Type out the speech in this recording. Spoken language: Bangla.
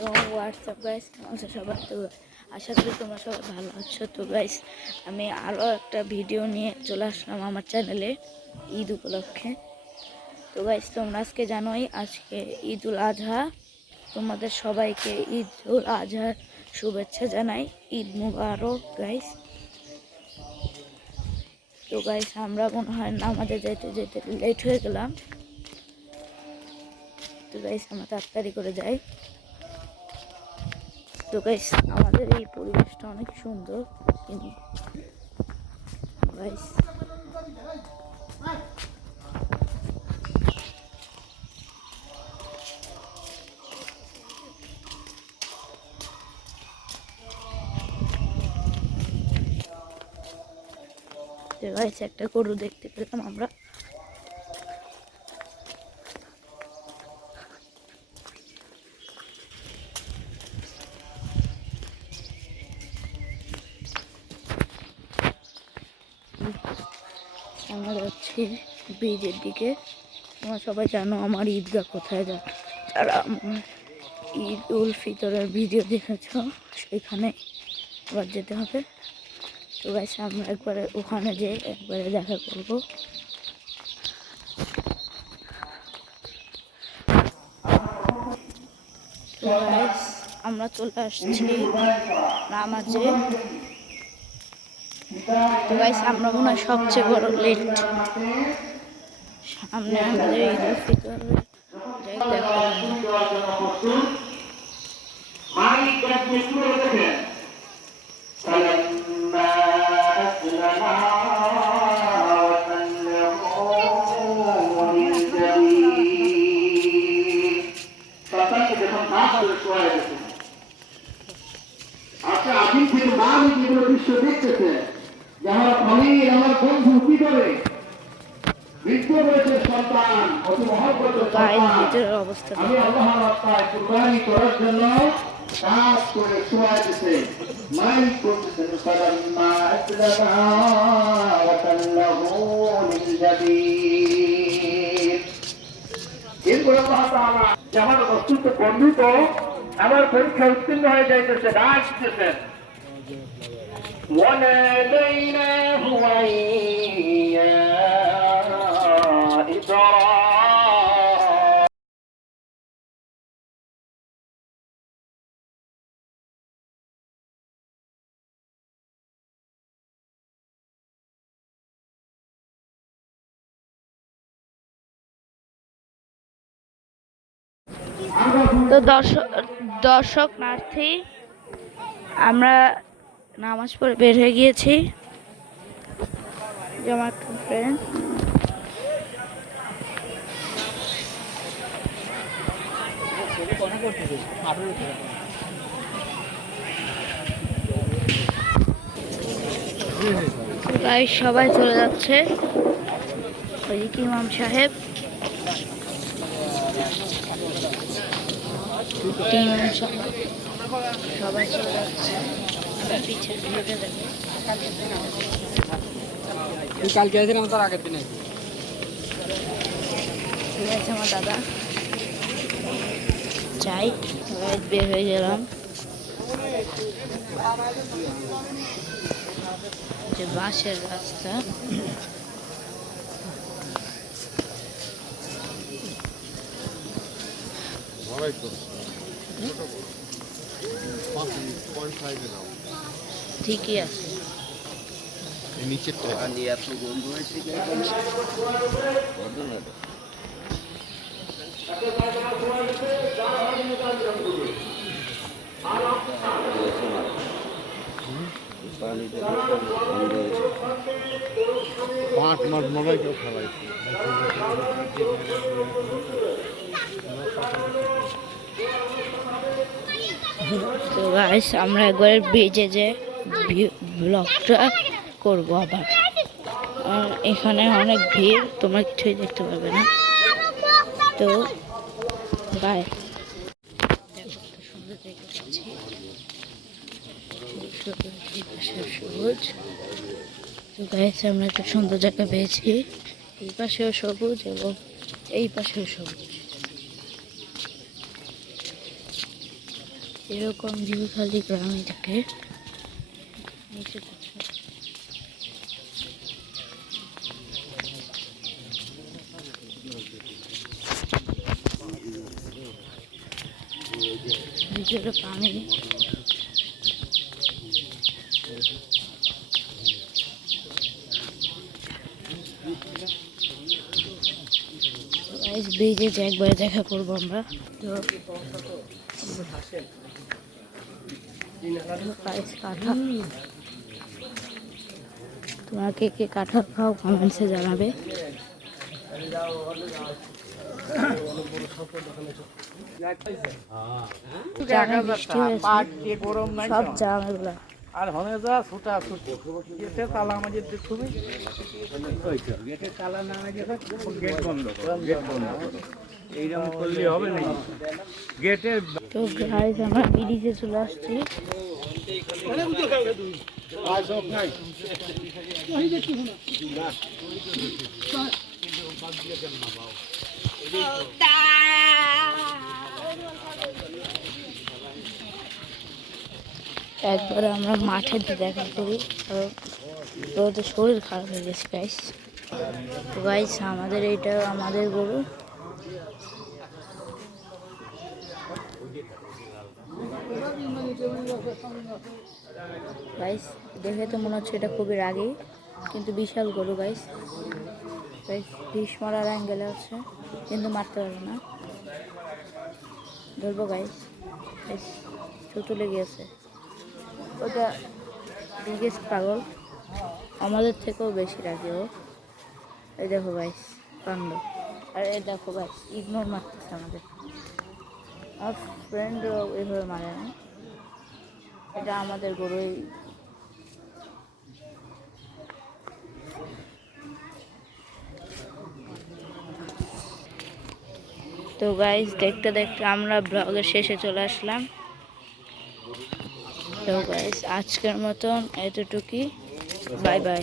হোয়াটসঅ্যাপ গাইস, কেমন আছো সবাই? তো আশা করি তোমরা সবাই ভালো আছো। তো গাইস, আমি আরও একটা ভিডিও নিয়ে চলে আসলাম আমার চ্যানেলে ঈদ উপলক্ষে। তো গাইস, তোমরা আজকে জানোই আজকে ঈদ উল আজহা। তোমাদের সবাইকে ঈদ উল আজহার শুভেচ্ছা জানাই। ঈদ মুবারক গাইস। তো গাইস, আমরা মনে হয় নামাজে যেতে যেতে লেট হয়ে গেলাম। তো গাইস, আমরা তাড়াতাড়ি করে যাই। তো গাইস, আমাদের এই পরিবেশটা অনেক সুন্দর কিন্তু গাইস তো গাইস, একটা গরু দেখতে পেলাম আমরা। আমরা যাচ্ছি ব্রিজের দিকে। তোমরা সবাই জানো আমার ঈদগাহ কোথায়, যারা আমার ঈদ উল ফিতরের ভিডিও দেখেছ সেখানে আবার যেতে হবে। তো গাইস, আমরা একবারে ওখানে যেয়ে একবারে দেখা করব। তো গাইস, আমরা চলে আসছি নামাজে। তো গাইস, আমরা মনে হয় সবচেয়ে বড় লেট। সামনে আমাদের ঈদ উল ফিতর দেখা দৃশ্য দেখতেছে যে আমার খলিল আমার বন্ধু কি করে বৃদ্ধ বয়সের সন্তান অতি মহব্বতের অবস্থা আমি আল্লাহর রাস্তায় কুরবানি করার জন্য কাজ করে শোয়া দিতে মালিক করতেছেন সালাম্মা আসলামা ওয়া তাল্লাহু লিল জাবির। এরপর আল্লাহ তাআলা আমার বস্তুত বন্ধু তো আমার পরীক্ষা উত্তীর্ণ হয়ে যাইতেছে, ডাক দিতেছেন وناديناه أن يا إبراهيم তো দর্শক নার্থী, আমরা নামাজ পড়ে বের হয়ে গিয়েছি। যে আমার ফ্রেন্ড গাইস সবাই চলে যাচ্ছে। ওইদিকে ইমাম সাহেব, সবাই চলে যাচ্ছে। পিছের ভিডিওটা দেখে কালকে আসছিলাম তার আগের দিনে ঠিক আছে আমার দাদা যাই। বের হয়ে গেলাম। যে বাঁশের রাস্তা, ঠিকই আছে। তো গাইস, আমরা একবার ব্রিজে যে ব্লগটা করবো আবার। আর এখানে অনেক ভিড়, তোমরা কিছুই দেখতে পাবে না। তো বাই। সুন্দর দেখে পাচ্ছি সবুজ। তো গাইস, আমরা একটা সুন্দর জায়গা পেয়েছি। এই পাশেও সবুজ এবং এই পাশেও সবুজ। এরকম ভিউ খালি গ্রামে থাকে। নিচে দেখো। ভিতরে পানি। ব্রিজে যে একবার দেখা করবো আমরা। তো কাঁঠাল, তোমাকে কে কাঁঠাল খাও কমেন্টসে জানাবে। বৃষ্টি হয়েছে, সব জাম এগুলা। আর হনে যা ছুটা ছুটি গেটে তালা মাঝে তুমি গেটে তালা না মাঝে গেট বন্ধ এইরকম করলে হবে না গেটের। তো গাইস আমরা ব্রিজে চলে আসছি। একবারে আমরা মাঠে দেখা করি, তো শরীর খারাপ হয়ে গেছে গাইস। তো গাইস আমাদের এইটা আমাদের গরু। গাইস দেখে তো মনে হচ্ছে এটা খুবই রাগী, কিন্তু বিশাল গরু গাইস। গাইস বিষ মারার অ্যাঙ্গেলে আছে, কিন্তু মারতে পারবে না। ধরবো গাইস। গাইস চোটে লেগে আছে। ওটা বিগেস্ট পাগল, আমাদের থেকেও বেশি রাগী ও। এই দেখো গাইস কাণ্ড। আর এই দেখো গাইস ইগনোর মারতেছে আমাদের। আমার ফ্রেন্ডও এভাবে মারে না। এটা আমাদের গরুই। তো গাইস দেখতে দেখতে আমরা ব্লগের শেষে চলে আসলাম। তো গাইস আজকের মতন এতটুকুই, বাই বাই।